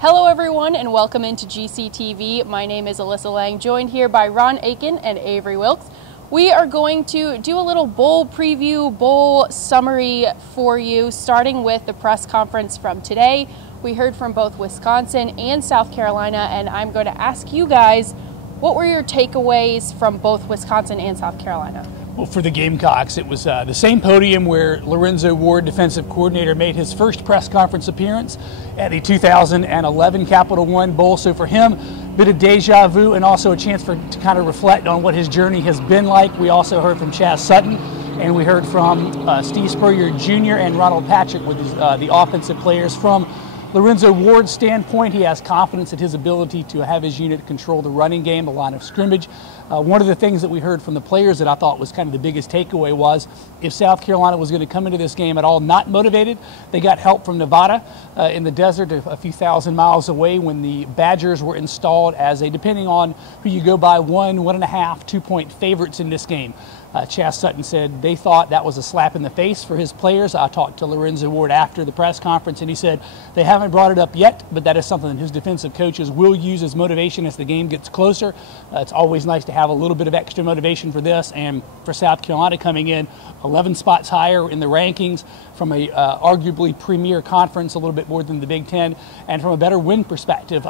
Hello everyone and welcome into GCTV. My name is Alyssa Lang, joined here by Ron Aiken and Avery Wilks. We are going to do a little bowl preview, bowl summary for you, starting with the press conference from today. We heard from both Wisconsin and South Carolina, and I'm going to ask you guys, what were your takeaways from both Wisconsin and South Carolina? Well, for the Gamecocks, it was the same podium where Lorenzo Ward, defensive coordinator, made his first press conference appearance at the 2011 Capital One Bowl. So for him, a bit of deja vu and also a chance to kind of reflect on what his journey has been like. We also heard from Chaz Sutton, and we heard from Steve Spurrier Jr. and Ronald Patrick with the offensive players. From Lorenzo Ward's standpoint, he has confidence in his ability to have his unit control the running game, the line of scrimmage. One of the things that we heard from the players that I thought was kind of the biggest takeaway was if South Carolina was going to come into this game at all not motivated, they got help from Nevada in the desert a few thousand miles away when the Badgers were installed as a, depending on who you go by, 1.5, 2-point favorites in this game. Chaz Sutton said they thought that was a slap in the face for his players. I talked to Lorenzo Ward after the press conference, and he said they haven't brought it up yet, but that is something that his defensive coaches will use as motivation as the game gets closer. It's always nice to have a little bit of extra motivation for this, and for South Carolina coming in 11 spots higher in the rankings from a arguably premier conference, a little bit more than the Big Ten, and from a better win perspective,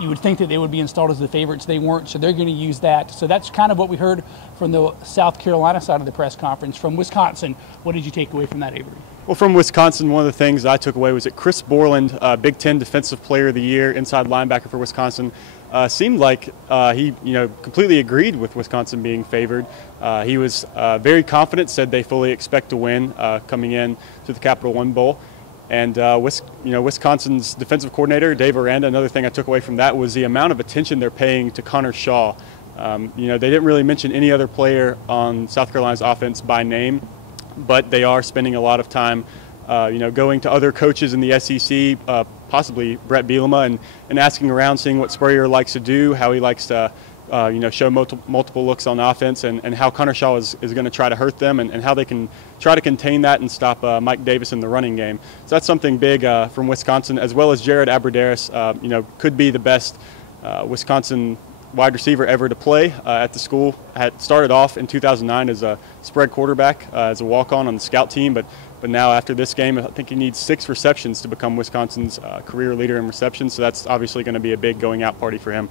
you would think that they would be installed as the favorites. They weren't, so they're going to use that. So that's kind of what we heard from the South Carolina side of the press conference. From Wisconsin, what did you take away from that, Avery? Well, from Wisconsin, one of the things I took away was that Chris Borland, Big Ten Defensive Player of the Year, inside linebacker for Wisconsin, seemed like he completely agreed with Wisconsin being favored. He was very confident, said they fully expect to win coming in to the Capital One Bowl. And Wisconsin's defensive coordinator, Dave Aranda, another thing I took away from that was the amount of attention they're paying to Connor Shaw. They didn't really mention any other player on South Carolina's offense by name, but they are spending a lot of time, going to other coaches in the SEC, possibly Brett Bielema, and asking around, seeing what Spurrier likes to do, how he likes to, show multiple looks on offense, and how Connor Shaw is going to try to hurt them, and how they can try to contain that and stop Mike Davis in the running game. So that's something big from Wisconsin, as well as Jared Abbrederis, could be the best Wisconsin wide receiver ever to play at the school. Had started off in 2009 as a spread quarterback, as a walk-on the scout team, but now after this game, I think he needs 6 receptions to become Wisconsin's career leader in receptions, so that's obviously going to be a big going-out party for him.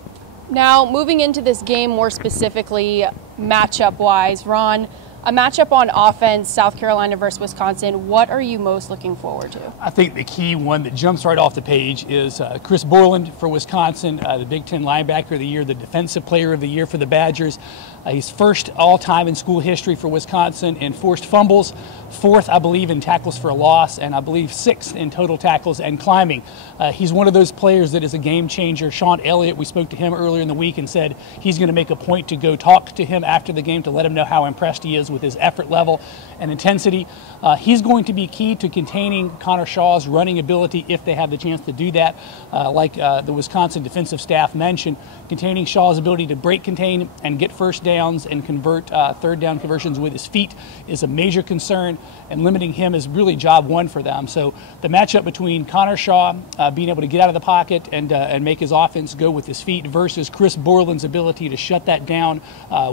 Now, moving into this game more specifically, matchup-wise, Ron, a matchup on offense, South Carolina versus Wisconsin, what are you most looking forward to? I think the key one that jumps right off the page is Chris Borland for Wisconsin, the Big Ten linebacker of the year, the defensive player of the year for the Badgers. He's first all-time in school history for Wisconsin in forced fumbles, 4th, I believe, in tackles for a loss, and I believe 6th in total tackles and climbing. He's one of those players that is a game changer. Sean Elliott, we spoke to him earlier in the week and said he's going to make a point to go talk to him after the game to let him know how impressed he is with his effort level and intensity. He's going to be key to containing Connor Shaw's running ability if they have the chance to do that. Like the Wisconsin defensive staff mentioned, containing Shaw's ability to break contain and get first downs and convert third down conversions with his feet is a major concern, and limiting him is really job one for them. So the matchup between Connor Shaw being able to get out of the pocket and make his offense go with his feet versus Chris Borland's ability to shut that down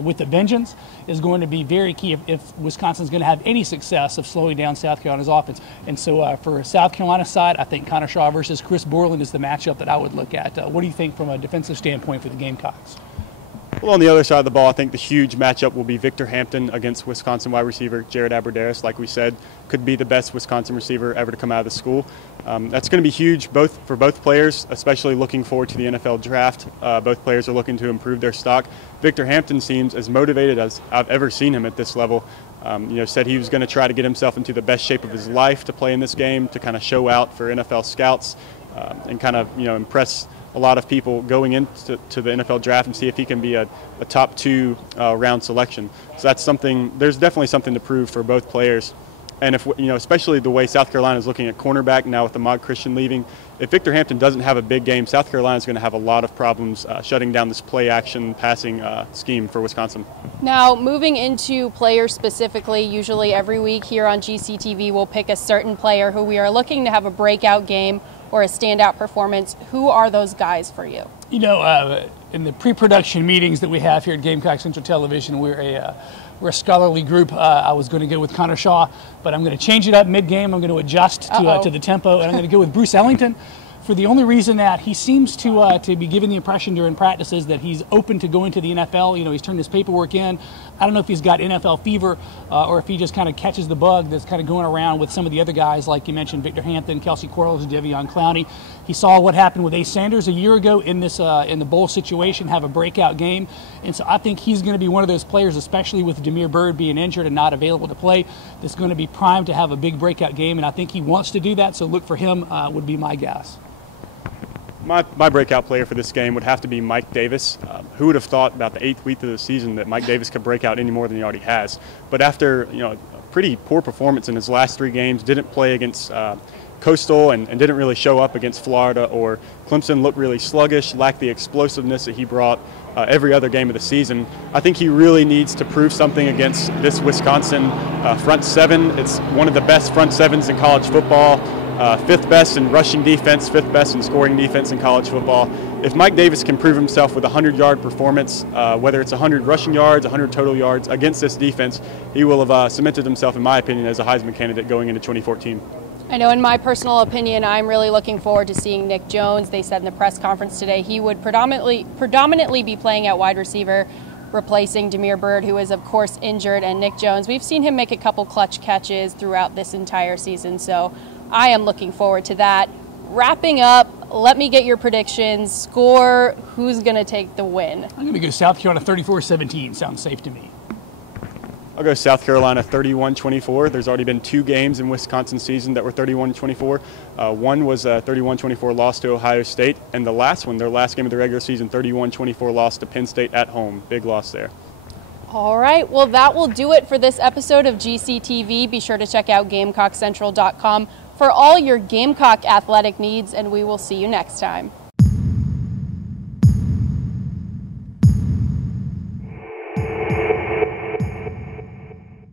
with a vengeance is going to be very key if Wisconsin's going to have any success of slowing down South Carolina's offense. And so for South Carolina's side, I think Connor Shaw versus Chris Borland is the matchup that I would look at. What do you think from a defensive standpoint for the Gamecocks? Well, on the other side of the ball, I think the huge matchup will be Victor Hampton against Wisconsin wide receiver Jared Abbrederis. Like we said, could be the best Wisconsin receiver ever to come out of the school. That's going to be huge for both players, especially looking forward to the NFL draft. Both players are looking to improve their stock. Victor Hampton seems as motivated as I've ever seen him at this level. Said he was going to try to get himself into the best shape of his life to play in this game, to kind of show out for NFL scouts and kind of impress a lot of people going into the NFL draft and see if he can be a top 2 round selection. So that's something. There's definitely something to prove for both players. And if especially the way South Carolina is looking at cornerback now with Ahmad Christian leaving, if Victor Hampton doesn't have a big game, South Carolina is going to have a lot of problems shutting down this play action passing scheme for Wisconsin. Now, moving into players specifically, usually every week here on GCTV we'll pick a certain player who we are looking to have a breakout game or a standout performance. Who are those guys for you? You know, in the pre-production meetings that we have here at Gamecock Central Television, we're a scholarly group. I was going to go with Connor Shaw, but I'm going to change it up mid-game. I'm going to adjust to the tempo, and I'm going to go with Bruce Ellington, for the only reason that he seems to be given the impression during practices that he's open to going to the NFL. You know, he's turned his paperwork in. I don't know if he's got NFL fever or if he just kind of catches the bug that's kind of going around with some of the other guys, like you mentioned, Victor Hampton, Kelsey Quarles, Devion Clowney. He saw what happened with Ace Sanders a year ago in this in the bowl situation, have a breakout game. And so I think he's going to be one of those players, especially with Demir Bird being injured and not available to play, that's going to be primed to have a big breakout game. And I think he wants to do that, so look for him would be my guess. My breakout player for this game would have to be Mike Davis. Who would have thought about the 8th week of the season that Mike Davis could break out any more than he already has? But after a pretty poor performance in his last 3 games, didn't play against Coastal and didn't really show up against Florida or Clemson, looked really sluggish, lacked the explosiveness that he brought every other game of the season. I think he really needs to prove something against this Wisconsin front 7. It's one of the best front 7s in college football. 5th best in rushing defense, 5th best in scoring defense in college football. If Mike Davis can prove himself with a 100-yard performance, whether it's 100 rushing yards, 100 total yards against this defense, he will have cemented himself, in my opinion, as a Heisman candidate going into 2014. I know in my personal opinion, I'm really looking forward to seeing Nick Jones. They said in the press conference today he would predominantly be playing at wide receiver, replacing Demir Bird, who is, of course, injured, and Nick Jones. We've seen him make a couple clutch catches throughout this entire season, so I am looking forward to that. Wrapping up, let me get your predictions. Score, who's going to take the win? I'm going to go South Carolina 34-17. Sounds safe to me. I'll go South Carolina 31-24. There's already been 2 games in Wisconsin season that were 31-24. One was a 31-24 loss to Ohio State, and the last one, their last game of the regular season, 31-24 loss to Penn State at home. Big loss there. All right, well, that will do it for this episode of GCTV. Be sure to check out GamecockCentral.com for all your Gamecock athletic needs, and we will see you next time.